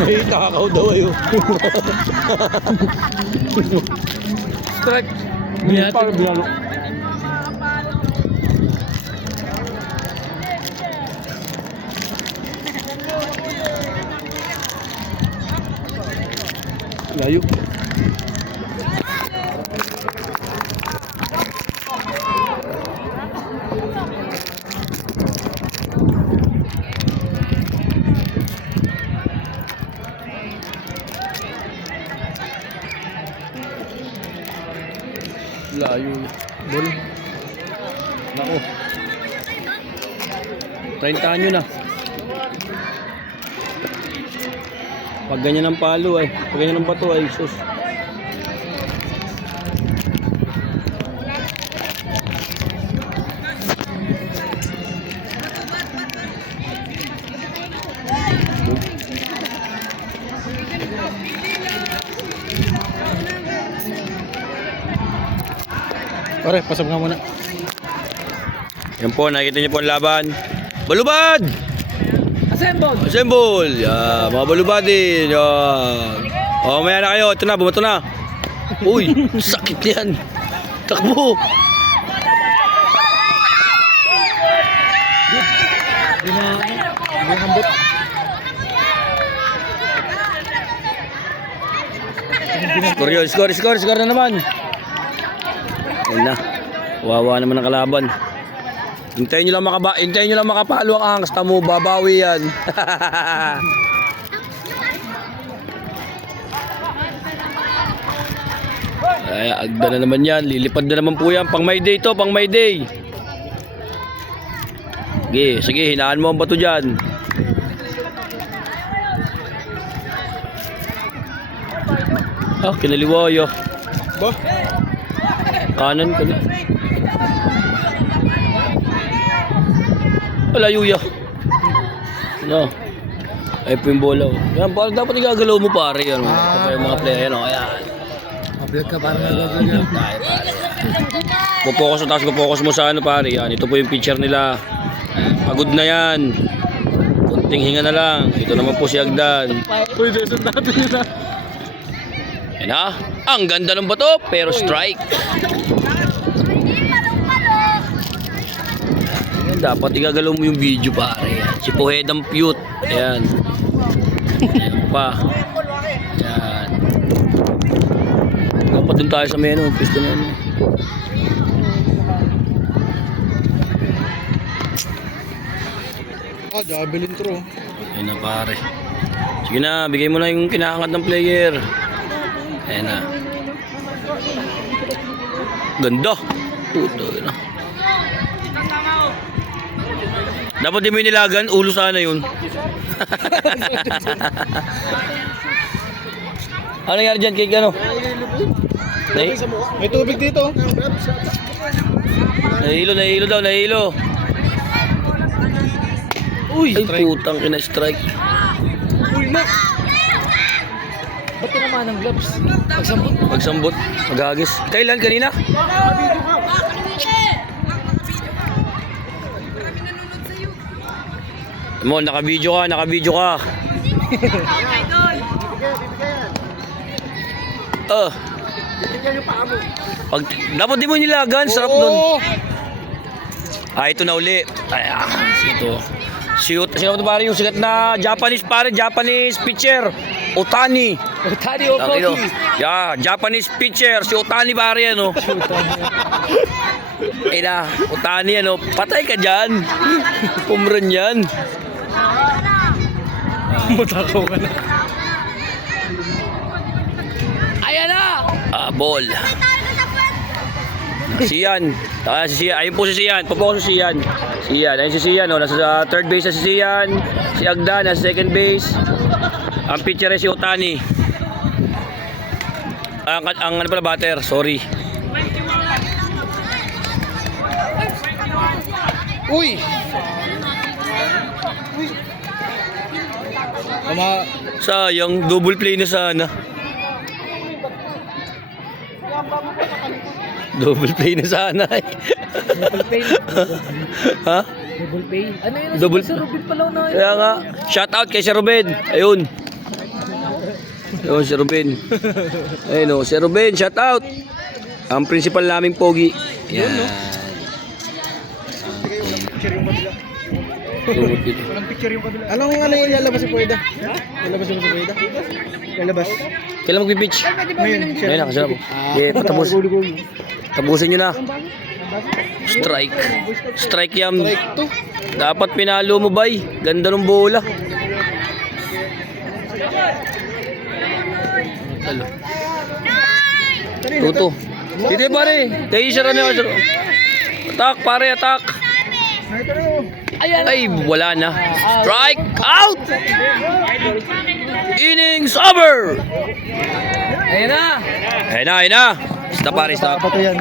May takaw daw ayo. Strike. Parang binalo. Layo. Layo. Bol. Nako. 30 anyo na. Pag ganyan ang palo ay, pag ganyan ang bato ay sus. Pare, pasok nga muna. Yan po, nakikita niyo po ang laban. Balubad! Assemble! Assemble! Yan, mga balubadin. Yan. O, maya na kayo. Ito na, bumato na. Uy, sakit yan. Takbo. Bumambot. Score yun, score na naman. Yan na. Wawa naman ang kalaban. Hintayin nyo lang makapalo ang angas. Tamo, babawi yan. Ay, agda na naman yan. Lilipad na naman po yan. Pang May Day to, pang May Day. Sige, hinaan mo ang bato dyan. Ah, kinaliwayo. Ba? Kanan ka na. Layo ya. No. Ay po yung bola. Yan, dapat igagalaw mo pare yan. Ito yung mga player yan. Ayan. Mabiyak ka parang nagagalaw. Pupokus mo sa ano pare. Yan. Ito po yung pitcher nila. Pagod na yan. Kunting hinga na lang. Ito naman po si Agdan. Uy, Jason natin yun na. Yan ha. Ang ganda ng bato. Pero strike. Dapat igagalaw mo yung video pare. Si Pohedang Pute. Ayan. Ayan pa. Ayan. Dapat dun tayo sa menu. Pisto na yun. Ah, double intro. Ayan na pare. Sige na, bigay mo na yung kinakangat ng player. Ayan na. Ganda. Puto na. Dapat di mo nilagan, ulo sana yun. Ano nangyari dyan, cake ano? May tubig dito. Nahilo daw. Uy, ay putang kina-strike. Uy, Max! Ba't tinamaan ng gloves? Pagsambot, maghagis. Kailan, kanina? Mo, naka-video ka. Dapat di mo nilagan, sarap nun. Ah, ito na uli. Ay, ito. Sino ito pare yung sikat na Japanese pitcher. Otani. Otani Okoki. Yeah, Japanese pitcher. Si Otani pare ano. Otani ano. Patay ka dyan. Pumrun yan. Matakaw ka na. Ayan na! Ball. Sian. Ayun po si Sian. Papoko si Sian. Ayun si Sian. Nasa third base na si Sian. Si Agdan nasa second base. Ang pitcher ay si Otani. Ang ano pala batter. Sorry. Uy! Sayang. Double play na sana. Double play na sana eh. Double pay. Ha? Double pay. Ano yun? Double Sa Ruben pala na. Kaya nga. Shout out kay Sir Ruben. Ayun. Yun, si Ruben. Ayun o, si Ruben, shout out. Ang principal naming pogi. Yan. Lumot dito. Anong ano yung lalabas sa Puweda? Lalabas mo sa Puweda? Lalabas. Kailan magpipitch? Ngayon. Ngayon na, kasi na po. Okay, patapos. Tapusin nyo na. Strike. Strike yan. Strike to. Dapat pinalo mo, bay. Ganda ng bola. Talo. Tuto. Dito pare. Tayo siya rin ako. Attack pare, attack. Ay, wala na. Strike out! Innings over! Ayan na. Ayun na, ayun na. Stop pare, stop. Pato yan.